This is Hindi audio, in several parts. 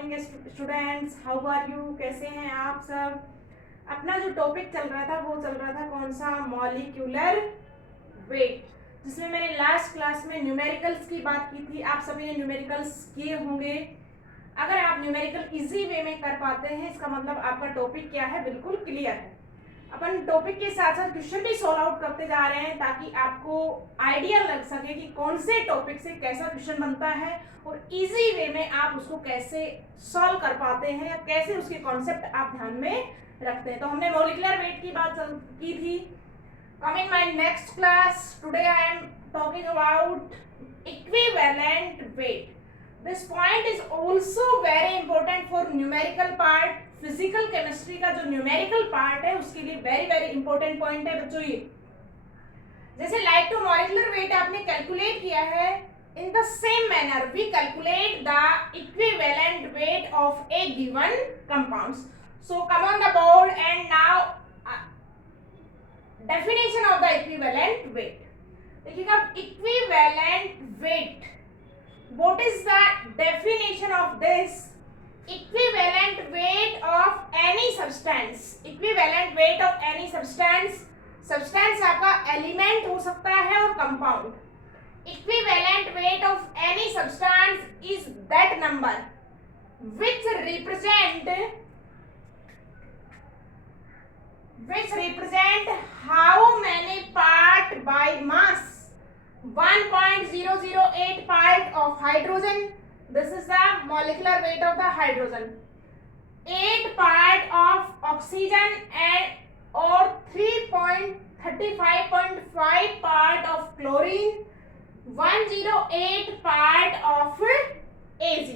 Morning students, how are you? कैसे हैं आप सब? अपना जो टॉपिक चल रहा था वो चल रहा था कौन सा? मॉलिक्यूलर वेट, जिसमें मैंने लास्ट क्लास में न्यूमेरिकल्स की बात की थी। आप सभी ने न्यूमेरिकल्स किए होंगे। अगर आप न्यूमेरिकल इजी वे में कर पाते हैं, इसका मतलब आपका टॉपिक क्या है, बिल्कुल क्लियर है। अपन टॉपिक के साथ साथ क्वेश्चन भी सॉल्व आउट करते जा रहे हैं ताकि आपको आइडिया लग सके कि कौन से टॉपिक से कैसा क्वेश्चन बनता है और इजी वे में आप उसको कैसे सॉल्व कर पाते हैं या कैसे उसके कॉन्सेप्ट आप ध्यान में रखते हैं। तो हमने मॉलिक्यूलर वेट की बात की थी। Coming my next class, today I am talking about equivalent weight. This point is also very important for numerical part. Physical chemistry का जो न्यूमेरिकल पार्ट है उसके लिए वेरी वेरी इंपॉर्टेंट पॉइंट है बच्चों। ये जैसे लाइक टू मॉलिक्यूलर वेट आपने कैलकुलेट किया है, in the same manner we calculate the equivalent weight of a given compounds. So come on the board and now definition of the equivalent weight. देखिएगा, equivalent weight, what is the definition of this? Equivalent weight of any substance, equivalent weight of any substance, substance आपका element हो सकता है और compound. Equivalent weight of any substance is that number which represent how many part by mass. 1.008 part of hydrogen. This is the molecular weight of the hydrogen. 8 part of oxygen and or 3.35.5 part of chlorine. 108 part of Ag.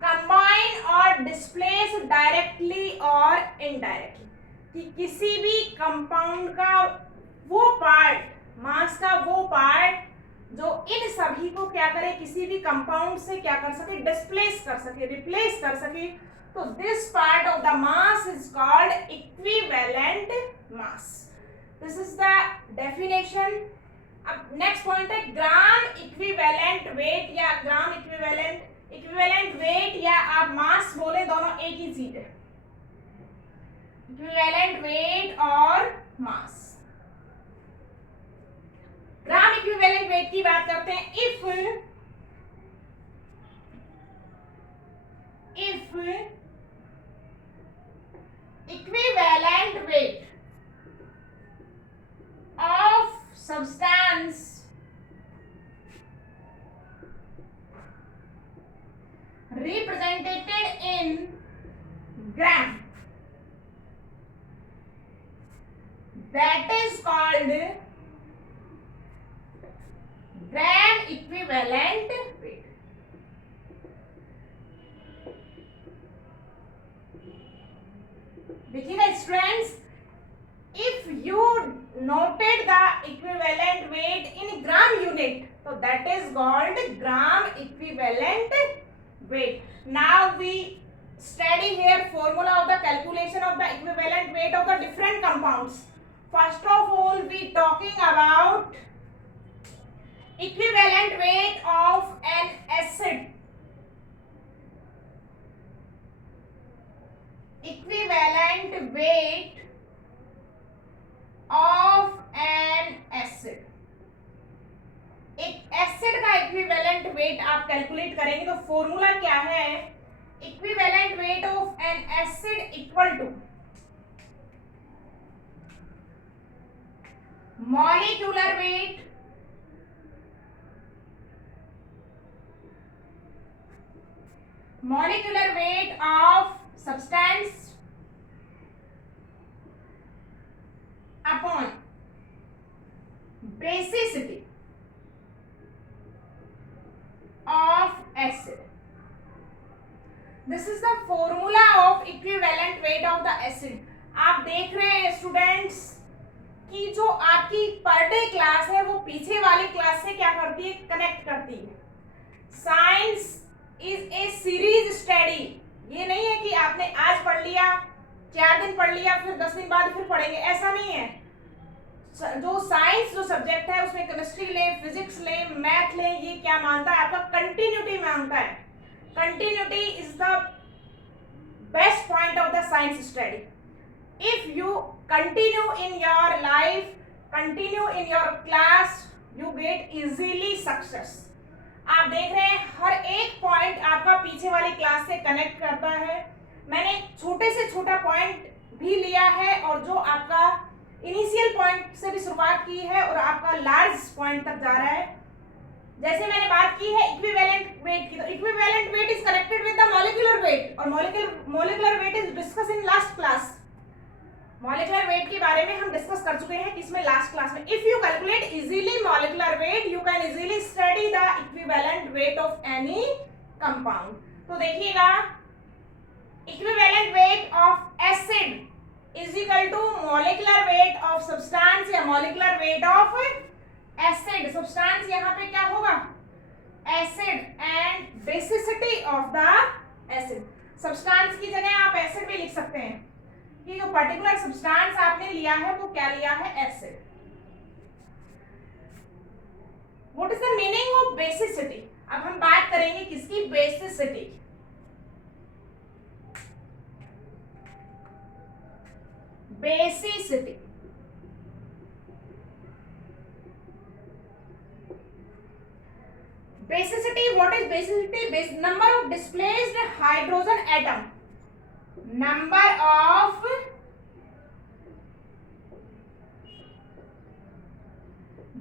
Combine or displace directly or indirectly. कि किसी भी कंपाउंड का वो पार्ट, मास का वो पार्ट जो इन सभी को क्या करे, किसी भी कंपाउंड से क्या कर सके, डिस्प्लेस कर सके, रिप्लेस कर सके, तो this part of the mass is called equivalent mass. This is the definition. अब नेक्स्ट पॉइंट है ग्राम इक्विवेलेंट वेट या ग्राम इक्विवेलेंट वेट या आप मास बोले, दोनों एक ही चीज है। इक्विवेलेंट वेट और मास। ग्राम इक्विवेलेंट वेट की बात करते हैं। If equivalent weight of substance represented in gram, that is called gram equivalent weight. देखिएगा students, if you noted the equivalent weight in gram unit, so that is called gram equivalent weight. Now we study here formula of the calculation of the equivalent weight of the different compounds. First of all, we talking about equivalent weight of an acid. Equivalent weight of an acid. एक एसिड का इक्विवेलेंट वेट आप कैलकुलेट करेंगे तो फॉर्मूला क्या है? Equivalent weight of an acid equal to molecular weight of substance upon basicity of acid. This is the formula of equivalent weight of the acid. आप देख रहे हैं स्टूडेंट्स कि जो आपकी पर डे क्लास है वो पीछे वाली क्लास से क्या करती है, कनेक्ट करती है। Science is a series study. ये नहीं है कि आपने आज पढ़ लिया, 4 दिन पढ़ लिया, फिर 10 दिन बाद फिर पढ़ेंगे, ऐसा नहीं है। जो साइंस जो सब्जेक्ट है उसमें केमिस्ट्री लें, फिजिक्स लें, मैथ लें, ये क्या मानता है? आपका कंटिन्यूटी मांगता है। Continuity is the best point of the science study. If you continue in your life, continue in your class, you get easily success. आप देख रहे हैं हर एक पॉइंट आपका पीछे वाली क्लास से कनेक्ट करता है. मैंने छोटे से छोटा पॉइंट भी लिया है और जो आपका इनिशियल पॉइंट से भी शुरुआत की है और आपका लार्ज पॉइंट तक जा रहा है. जैसे मैंने बात की है इक्विवेलेंट वेट की, तो equivalent weight is connected with the molecular weight और molecular weight is discuss in last class. Molecular weight के बारे में हम डिस्कस कर चुके हैं किसमें? लास्ट क्लास में. If you calculate easily molecular weight, you can easily study the equivalent weight of any compound. तो देखिएगा, equivalent weight of acid is equal to molecular weight of substance या molecular weight of acid. Substance यहाँ पे क्या होगा? Acid. And basicity of the acid. Substance की जगह आप एसिड भी लिख सकते हैं कि जो पर्टिकुलर सब्सटेंस आपने लिया है वो क्या लिया है? Acid. What is the meaning of basicity? अब हम बात करेंगे किसकी? Basicity. Basicity basicity. What is basicity? Number of displaced hydrogen atom. Number of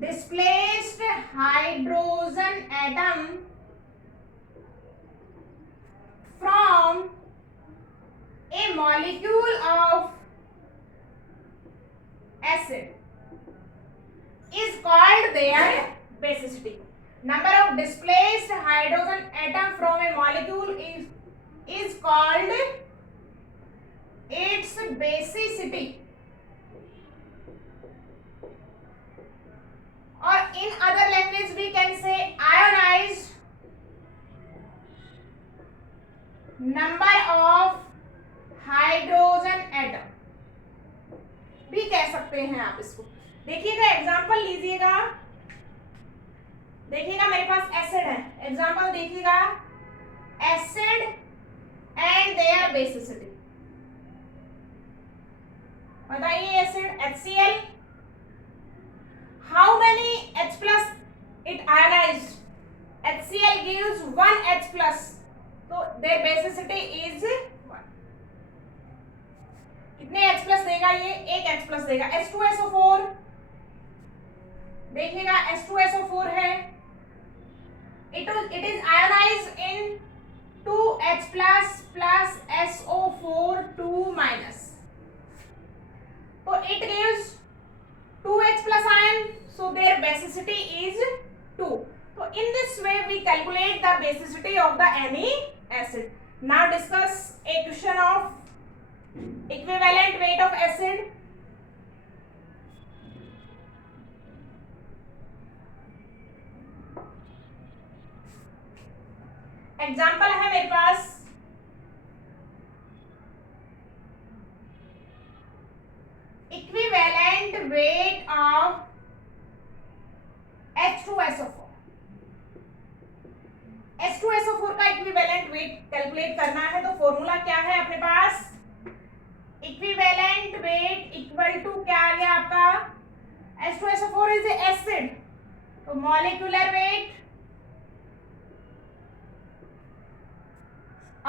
displaced hydrogen atom from a molecule of acid is called their basicity. Number of displaced hydrogen atom from a molecule is called its basicity. Or in other language we can say ionized number of hydrogen atom भी कह सकते हैं आप इसको. देखिएगा, एग्जांपल लीजिएगा. देखिएगा मेरे पास एसिड है. एग्जांपल देखिएगा, एसिड एंड देयर बेसिसिटी. बताइए, acid HCl, how many H plus it ionized? HCl gives 1 H plus, so their basicity is 1. कितने H plus देगा ये? 1 H plus देगा. H2SO4 देखिएगा, H2SO4 है, it is ionized in 2H plus plus SO4 2 minus. So it gives 2H plus ion, so their basicity is 2. So in this way we calculate the basicity of the any acid. Now discuss a question of equivalent weight of acid. Example है मेरे पास, equivalent weight of H2SO4. H2SO4 का इक्विवेलेंट वेट कैलकुलेट करना है तो फॉर्मूला क्या है अपने पास? इक्विवेलेंट वेट इक्वल टू क्या आ गया आपका? H2SO4 इज एसिड, तो molecular weight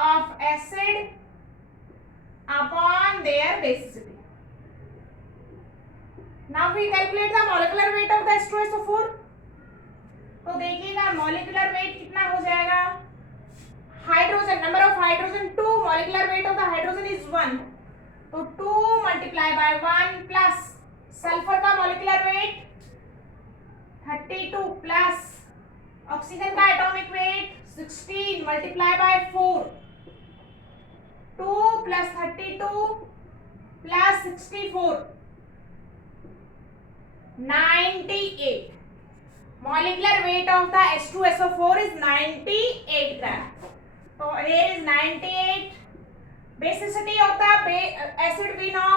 of acid upon their basicity. Now we calculate the molecular weight of the H2SO4. तो देखिएगा, molecular weight कितना हो जाएगा? Hydrogen, number of hydrogen 2, molecular weight of the hydrogen is 1, तो 2 multiply by 1 plus सल्फर का molecular weight 32 plus ऑक्सीजन का atomic weight 16 multiply by 4, 2 plus 32 plus 64 98. Molecular weight of the H2SO4 is 98 gram. So here is 98. Basicity of the acid we know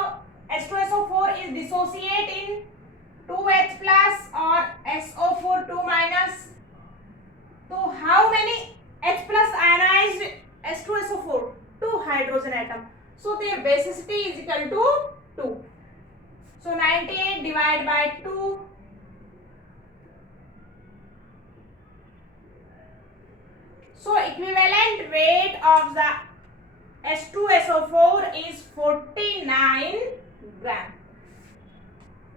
H2SO4 is dissociate in 2H plus और SO4 2 minus. तो how many H plus ionized H2SO4? 2 hydrogen atom. So their basicity is equal to 2. So 98 divided by 2. So equivalent weight of the H2SO4 is 49 ग्राम.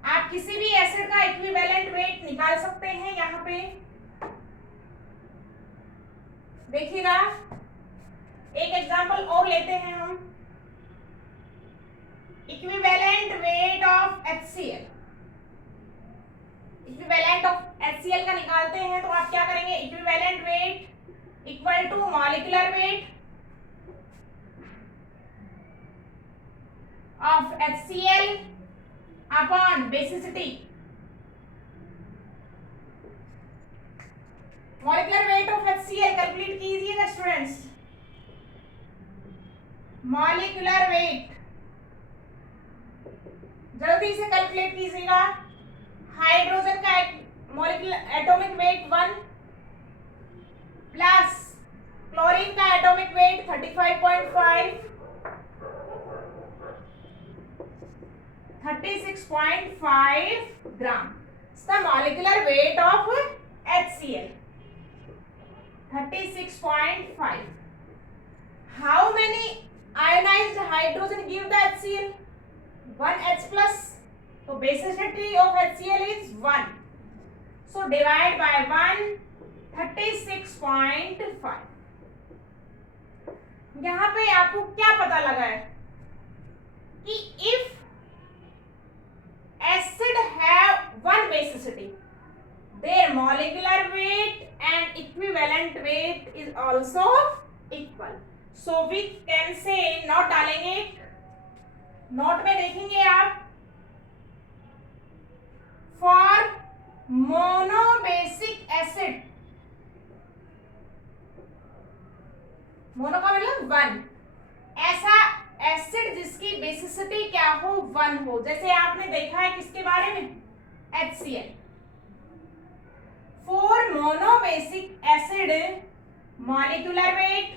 आप किसी भी एसिड का इक्विवेलेंट वेट निकाल सकते हैं. यहाँ पे देखिएगा, एक एग्जांपल और लेते हैं हम. Equivalent weight of HCl. Equivalent of HCl का निकालते हैं तो आप क्या करेंगे? Equivalent weight equal to molecular weight of HCl upon basicity. Molecular weight of HCl calculate कीजिएगा स्टूडेंट्स. मॉलिक्यूलर वेट जल्दी से कैलकुलेट कीजिएगा. हाइड्रोजन का molecular atomic weight 1 plus chlorine का atomic weight 35.5 36.5 gram. The molecular weight of HCl 36.5. How many ionized hydrogen give the HCl? 1H plus. So basicity of HCl is 1. So divide by 1, 36.5. यहाँ पे आपको क्या पता लगा है कि if acid have one basicity, their molecular weight and equivalent weight is also equal. So we can say, note डालेंगे, नोट में देखेंगे आप, for monobasic acid, मोनो का मतलब 1, ऐसा एसिड जिसकी बेसिसिटी क्या हो? 1 हो. जैसे आपने देखा है किसके बारे में? HCl. For monobasic acid, molecular weight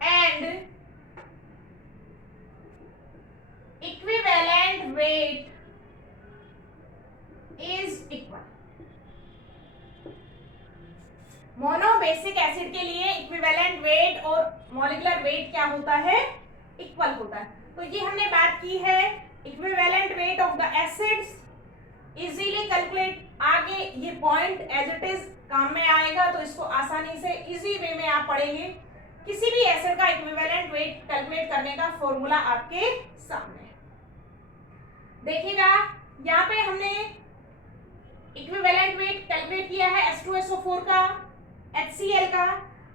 and equivalent weight is equal. Monobasic acid के लिए इक्विवेलेंट वेट और मॉलिक्यूलर वेट क्या होता है? इक्वल होता है. तो ये हमने बात की है equivalent weight of the acids. Easily calculate. आगे ये पॉइंट एज इट इज काम में आएगा तो इसको आसानी से इजी वे में आप पढ़ेंगे. किसी भी एसिड का इक्विवेलेंट वेट कैलकुलेट करने का फॉर्मूला आपके सामने देखिएगा. यहाँ पे हमने इक्विवेलेंट वेट कैलकुलेट किया है H2SO4 का, HCl का.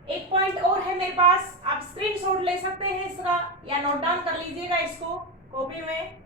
एक पॉइंट और है मेरे पास, आप स्क्रीनशॉट ले सकते हैं इसका या नोट डाउन कर लीजिएगा इसको कॉपी में.